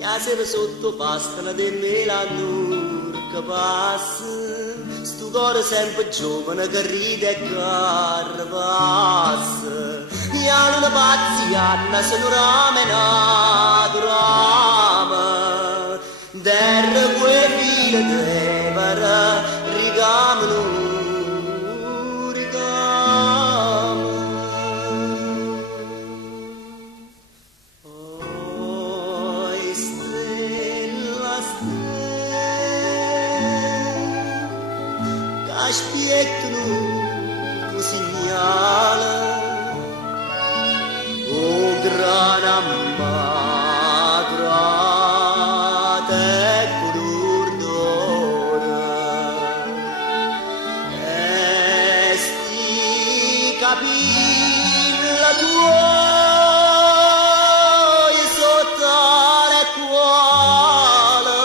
Piacere sotto pascala de melanur che passa, sto cuore sempre giovane che ride e che passa. E alla pazzianna se non ramena durama, terra quei file de para rigamano. Aspetto un segnale, oh gran ammatrata e color d'oro, e sti capilla tuoi sotto le cuore.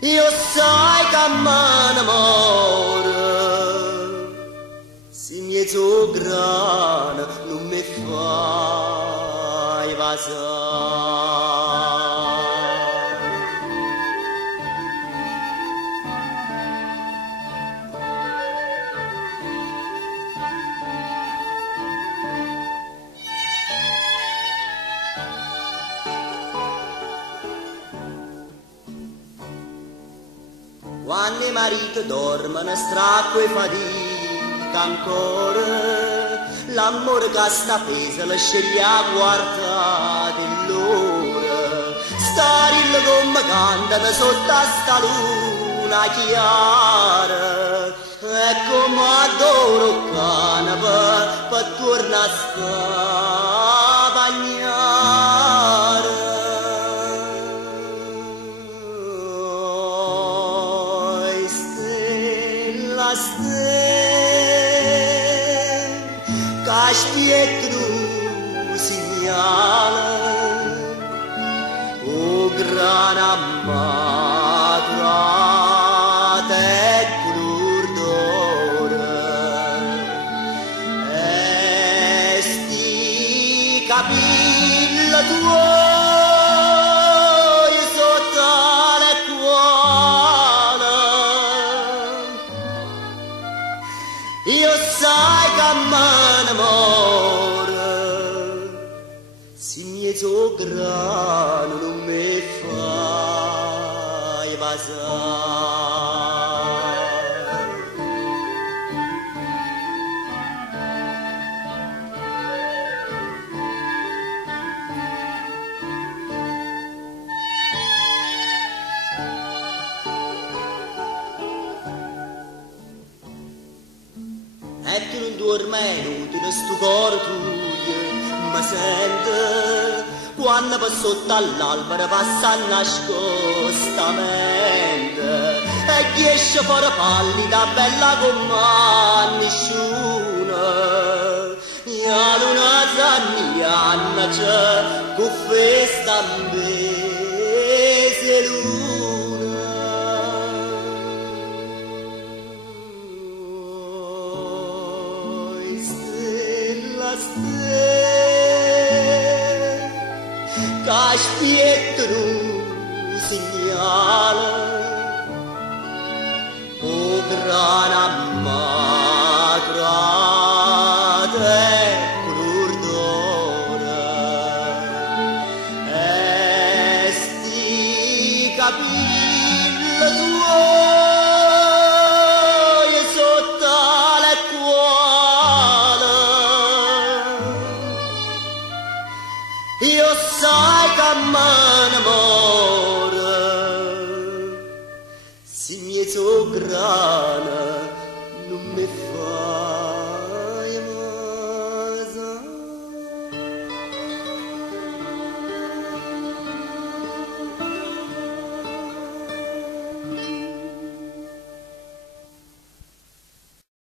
Io sai che m'annamoro, se mi è so grana non mi fai vasare. Quando i mariti dormono stracco e fatica ancora, l'amore che sta peso la sceglie a guardare l'ora. Starille come cantano sotto a sta luna chiara, e come adoro canapa per tornare a bagnare. Che aspetto un segnale, oh gran ammatrata e color d'oro, e sti capilla tuoi sotto le cuore. Io sai che m'annamoro, se mi è so grano non mi fai vasare. E tu non dormi inutile sto cuore tuo, ma sente quando va sotto all'albero passa nascostamente e chi esce fuori pallida bella come nessuno. E a luna zanniana c'è con festa ambese luna. Che aspetto un segnale, oh gran